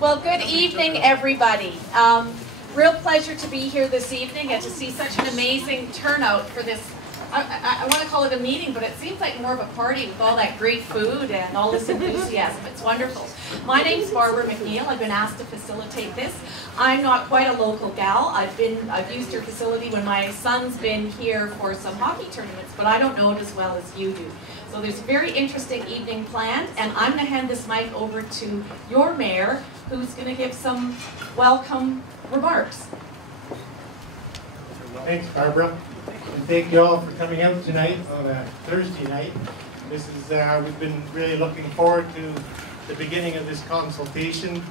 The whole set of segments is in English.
Well, good evening, everybody. Real pleasure to be here this evening and to see such an amazing turnout for this. I want to call it a meeting, but it seems like more of a party with all that great food and all this enthusiasm. It's wonderful. My name's Barbara McNeil. I've been asked to facilitate this. I'm not quite a local gal. I've used your facility when my son's been here for some hockey tournaments, but I don't know it as well as you do. So there's a very interesting evening planned, and I'm going to hand this mic over to your mayor, who's going to give some welcome remarks. Thanks, Barbara. And thank you all for coming out tonight on a Thursday night. This is we've been really looking forward to the beginning of this consultation.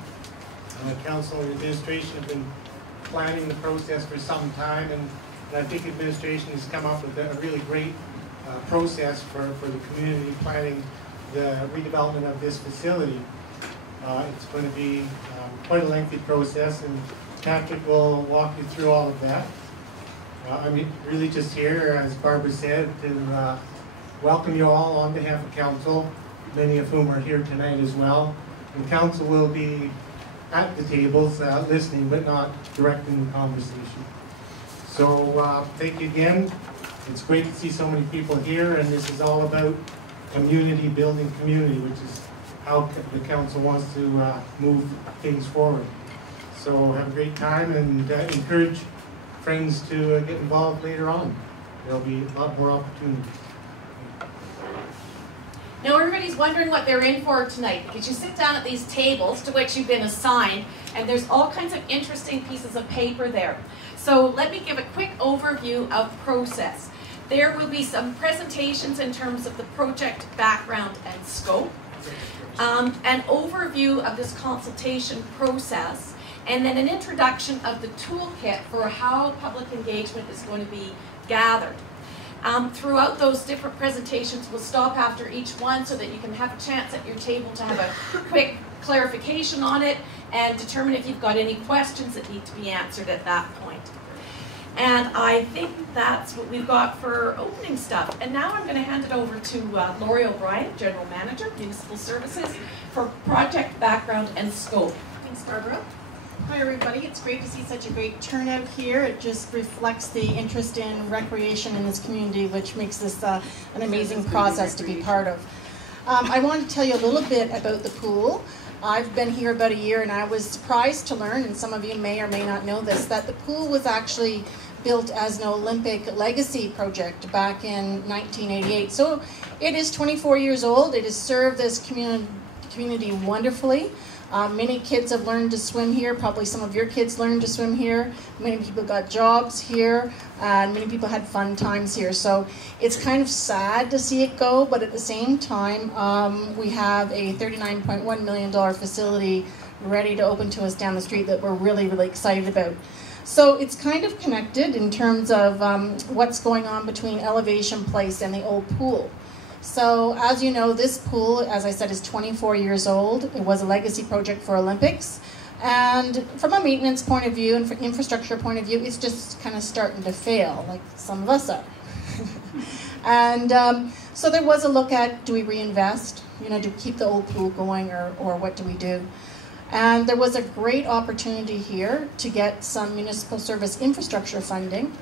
Council and administration have been planning the process for some time, and I think administration has come up with a really great process for the community planning the redevelopment of this facility. It's going to be quite a lengthy process, and Patrick will walk you through all of that. I'm really just here, as Barbara said, to welcome you all on behalf of Council, many of whom are here tonight as well. And Council will be at the tables listening, but not directing the conversation. So thank you again. It's great to see so many people here, and this is all about community building community, which is how the Council wants to move things forward. So have a great time, and encourage friends to get involved later on. There'll be a lot more opportunity. Now everybody's wondering what they're in for tonight, because you sit down at these tables to which you've been assigned, and there's all kinds of interesting pieces of paper there. So let me give a quick overview of process. There will be some presentations in terms of the project background and scope, an overview of this consultation process, and then an introduction of the toolkit for how public engagement is going to be gathered. Throughout those different presentations, we'll stop after each one so that you can have a chance at your table to have a quick clarification on it and determine if you've got any questions that need to be answered at that point. And I think that's what we've got for opening stuff. And now I'm going to hand it over to Lori O'Brien, General Manager, Municipal Services, for project background and scope. Thanks, Barbara. Hi, everybody. It's great to see such a great turnout here. It just reflects the interest in recreation in this community, which makes this an amazing process to be part of. I wanted to tell you a little bit about the pool. I've been here about a year, and I was surprised to learn, and some of you may or may not know this, that the pool was actually built as an Olympic legacy project back in 1988. So it is 24 years old. It has served this community wonderfully. Many kids have learned to swim here. Probably some of your kids learned to swim here. Many people got jobs here, and many people had fun times here. So it's kind of sad to see it go, but at the same time, we have a $39.1 million facility ready to open to us down the street that we're really, really excited about. So it's kind of connected in terms of what's going on between Elevation Place and the old pool. So as you know, this pool, as I said, is 24 years old. It was a legacy project for Olympics. And from a maintenance point of view and from infrastructure point of view, it's just kind of starting to fail, like some of us are. And so there was a look at, do we reinvest? You know, do we keep the old pool going, or what do we do? And there was a great opportunity here to get some municipal service infrastructure funding.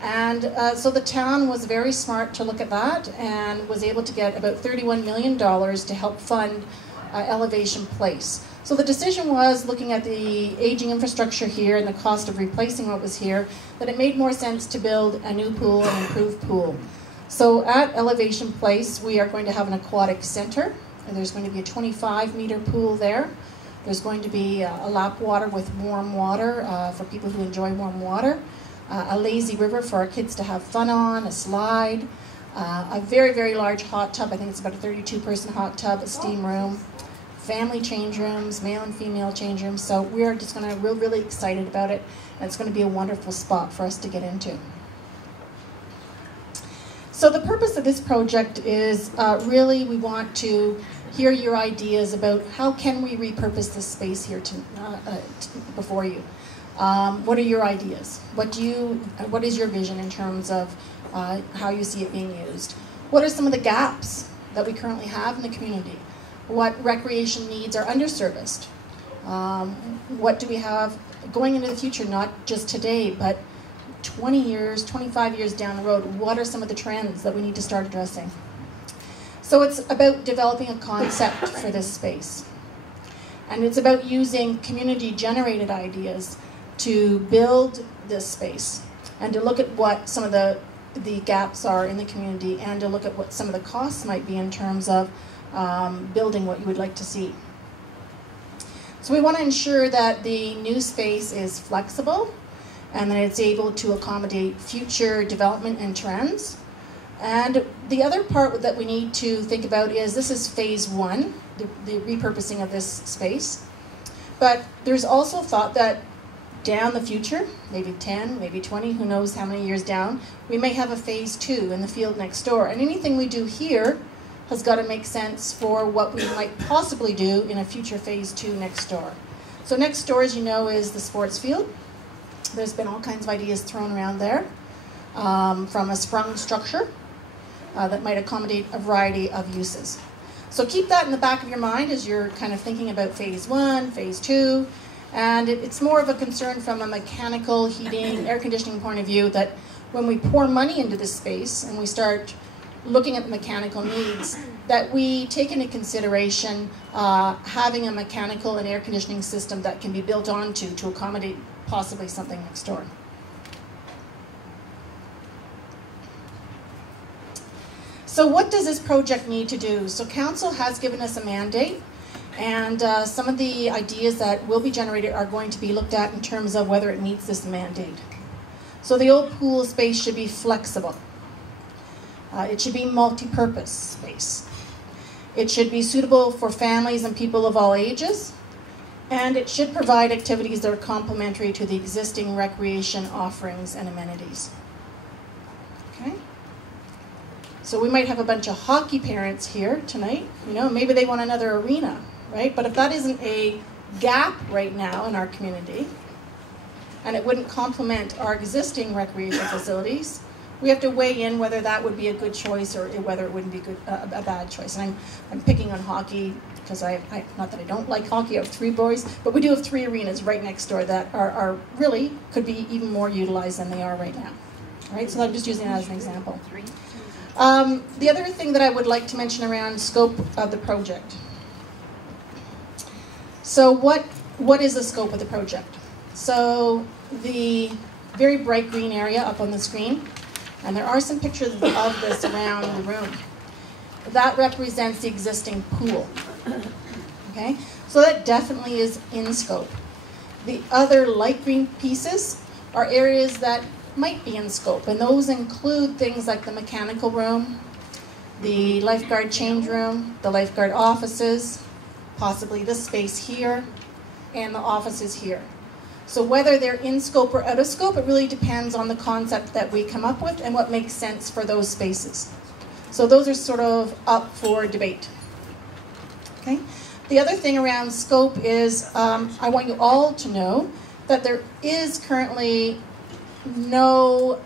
And so the town was very smart to look at that and was able to get about $31 million to help fund Elevation Place. So the decision was, looking at the aging infrastructure here and the cost of replacing what was here, that it made more sense to build a new pool, an improved pool. So at Elevation Place, we are going to have an aquatic center. And there's going to be a 25-meter pool there. There's going to be a lap water with warm water for people who enjoy warm water. A lazy river for our kids to have fun on, a slide, a very, very large hot tub. I think it's about a 32-person hot tub, a steam room, family change rooms, male and female change rooms. So we're just going to, we're really excited about it, and it's going to be a wonderful spot for us to get into. So the purpose of this project is really we want to hear your ideas about how can we repurpose this space here before you. What are your ideas? What is your vision in terms of how you see it being used? What are some of the gaps that we currently have in the community? What recreation needs are underserviced? What do we have going into the future, not just today, but 20 years, 25 years down the road? What are some of the trends that we need to start addressing? So it's about developing a concept for this space. And it's about using community-generated ideas to build this space and to look at what some of the gaps are in the community and to look at what some of the costs might be in terms of building what you would like to see. So we want to ensure that the new space is flexible and that it's able to accommodate future development and trends. And the other part that we need to think about is this is phase one, the repurposing of this space. But there's also thought that down the future, maybe 10, maybe 20, who knows how many years down, we may have a phase two in the field next door. And anything we do here has got to make sense for what we might possibly do in a future phase two next door. So next door, as you know, is the sports field. There's been all kinds of ideas thrown around there, from a sprung structure that might accommodate a variety of uses. So keep that in the back of your mind as you're kind of thinking about phase one, phase two, and it's more of a concern from a mechanical, heating, air conditioning point of view that when we pour money into this space and we start looking at the mechanical needs, that we take into consideration having a mechanical and air conditioning system that can be built onto to accommodate possibly something next door. So what does this project need to do? So council has given us a mandate, and some of the ideas that will be generated are going to be looked at in terms of whether it meets this mandate. So the old pool space should be flexible. It should be multi-purpose space. It should be suitable for families and people of all ages, and it should provide activities that are complementary to the existing recreation offerings and amenities. Okay? So we might have a bunch of hockey parents here tonight, you know, maybe they want another arena, right? But if that isn't a gap right now in our community, and it wouldn't complement our existing recreation facilities, we have to weigh in whether that would be a good choice or whether it wouldn't be a bad choice. And I'm picking on hockey because not that I don't like hockey, I have 3 boys, but we do have 3 arenas right next door that are really could be even more utilized than they are right now. All right, so I'm just using that as an example. The other thing that I would like to mention around scope of the project. So what is the scope of the project? So the very bright green area up on the screen, and there are some pictures of this around the room. That represents the existing pool. Okay, so that definitely is in scope. The other light green pieces are areas that might be in scope, and those include things like the mechanical room, the lifeguard change room, the lifeguard offices, possibly this space here, and the offices here. So whether they're in scope or out of scope, it really depends on the concept that we come up with and what makes sense for those spaces. So those are sort of up for debate. Okay. The other thing around scope is I want you all to know that there is currently no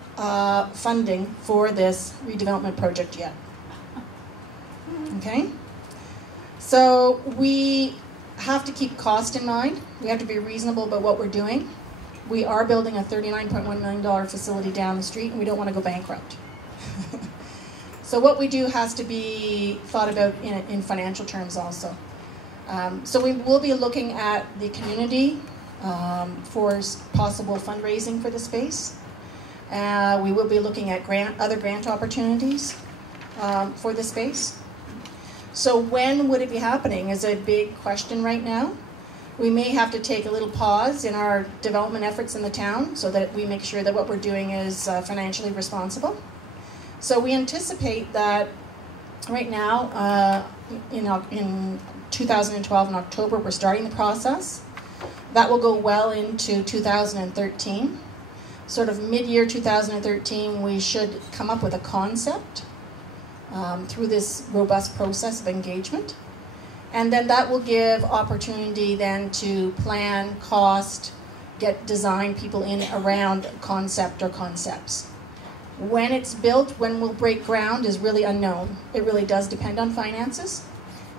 funding for this redevelopment project yet. Okay? So we have to keep cost in mind. We have to be reasonable about what we're doing. We are building a $39.1 million facility down the street, and we don't want to go bankrupt. So what we do has to be thought about in financial terms also. So we will be looking at the community for possible fundraising for the space. We will be looking at other grant opportunities for the space. So when would it be happening is a big question right now. We may have to take a little pause in our development efforts in the town so that we make sure that what we're doing is financially responsible. So we anticipate that right now, in 2012 in October, we're starting the process. That will go well into 2013. Sort of mid-year 2013, we should come up with a concept through this robust process of engagement. And then that will give opportunity then to plan, cost, get design people in around concept or concepts. When it's built, when we'll break ground is really unknown. It really does depend on finances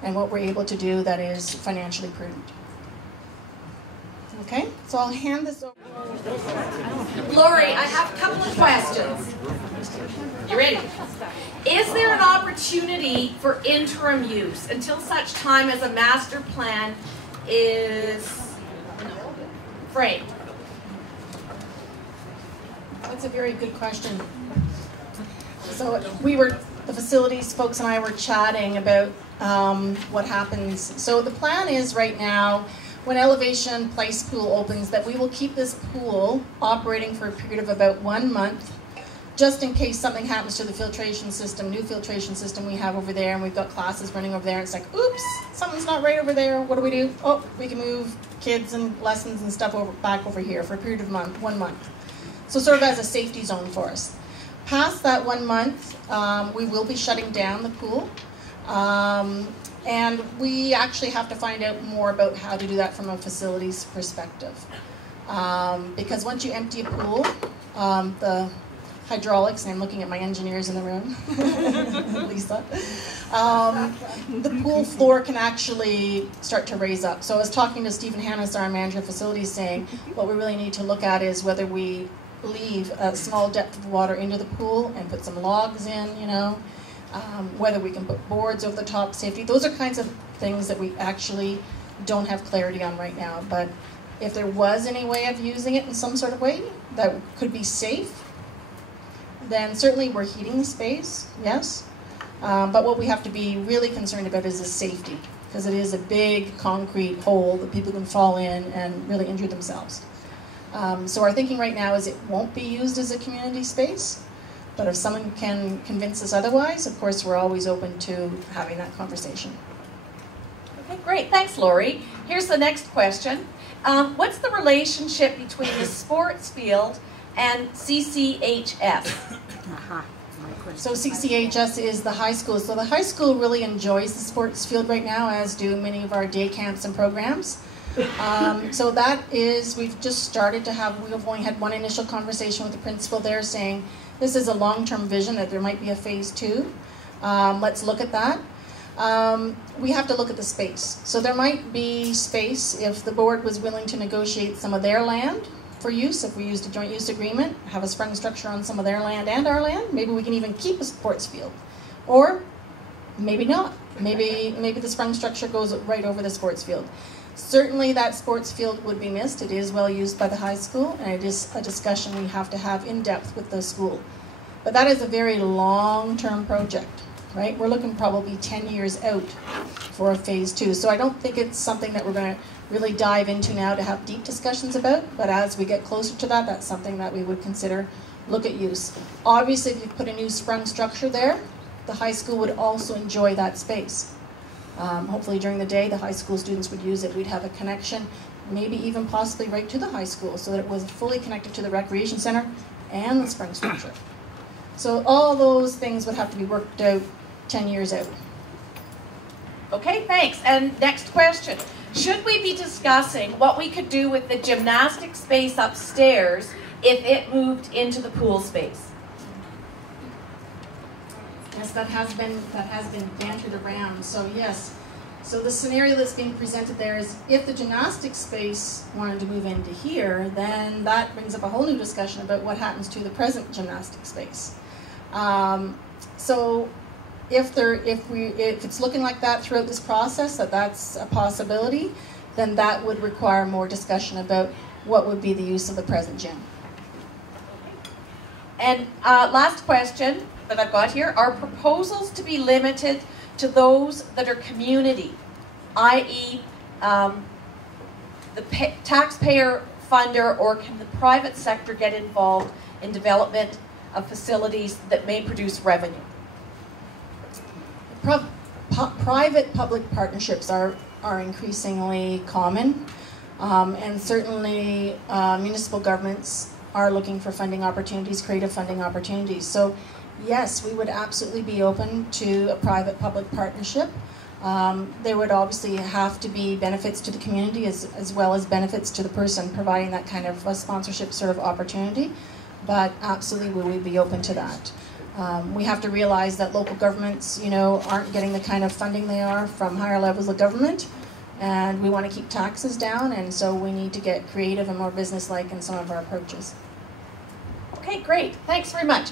and what we're able to do that is financially prudent. Okay, so I'll hand this over. Lori, I have a couple of questions. You ready? Is there an opportunity for interim use until such time as a master plan is framed? That's a very good question. So the facilities folks and I were chatting about what happens. So the plan is right now, when Elevation Place Pool opens, that we will keep this pool operating for a period of about 1 month, just in case something happens to the filtration system, new filtration system we have over there, and we've got classes running over there. It's like, oops, something's not right over there. What do we do? Oh, we can move kids and lessons and stuff back over here for a period of 1 month. So sort of as a safety zone for us. Past that 1 month, we will be shutting down the pool. And we actually have to find out more about how to do that from a facilities perspective. Because once you empty a pool, the hydraulics, and I'm looking at my engineers in the room, Lisa, the pool floor can actually start to raise up. So I was talking to Stephen Hannes, our manager of facilities, saying what we really need to look at is whether we leave a small depth of water into the pool and put some logs in, whether we can put boards over the top, safety. Those are kinds of things that we actually don't have clarity on right now. But if there was any way of using it in some sort of way that could be safe, then certainly we're heating the space, yes. But what we have to be really concerned about is the safety, because it is a big concrete hole that people can fall in and really injure themselves. So our thinking right now is it won't be used as a community space, but if someone can convince us otherwise, of course, we're always open to having that conversation. Okay, great. Thanks, Lori. Here's the next question. What's the relationship between the sports field and CCHS? So CCHS is the high school. So the high school really enjoys the sports field right now, as do many of our day camps and programs. So that is, we've just started to we've only had one initial conversation with the principal there saying, this is a long-term vision that there might be a phase 2. Let's look at that. We have to look at the space. So there might be space if the board was willing to negotiate some of their land for use, if we used a joint use agreement, have a sprung structure on some of their land and our land. Maybe we can even keep a sports field. Or maybe not. Maybe the sprung structure goes right over the sports field. Certainly that sports field would be missed. It is well used by the high school, and it is a discussion we have to have in depth with the school. But that is a very long-term project, right? We're looking probably 10 years out for a phase 2. So I don't think it's something that we're going to really dive into now to have deep discussions about, but as we get closer to that, that's something that we would consider, look at use. Obviously, if you put a new sprung structure there, the high school would also enjoy that space. Hopefully during the day, the high school students would use it. We'd have a connection, maybe even possibly right to the high school, so that it was fully connected to the recreation center and the sprung structure. So all those things would have to be worked out 10 years out. Okay, thanks. And next question. Should we be discussing what we could do with the gymnastic space upstairs if it moved into the pool space? Yes, that has been bantered around. So yes, so the scenario that's being presented there is if the gymnastics space wanted to move into here, then that brings up a whole new discussion about what happens to the present gymnastics space. So if it's looking like that throughout this process, that's a possibility, then that would require more discussion about what would be the use of the present gym. And last question that I've got here, are proposals to be limited to those that are community, i.e. the taxpayer funder, or can the private sector get involved in development of facilities that may produce revenue? Private-public partnerships are increasingly common, and certainly municipal governments are looking for funding opportunities, creative funding opportunities. So yes, we would absolutely be open to a private-public partnership. There would obviously have to be benefits to the community as well as benefits to the person providing that kind of a sponsorship sort of opportunity, but absolutely we would be open to that. We have to realize that local governments, aren't getting the kind of funding they are from higher levels of government. and we want to keep taxes down, and so we need to get creative and more business-like in some of our approaches. Okay, great. Thanks very much.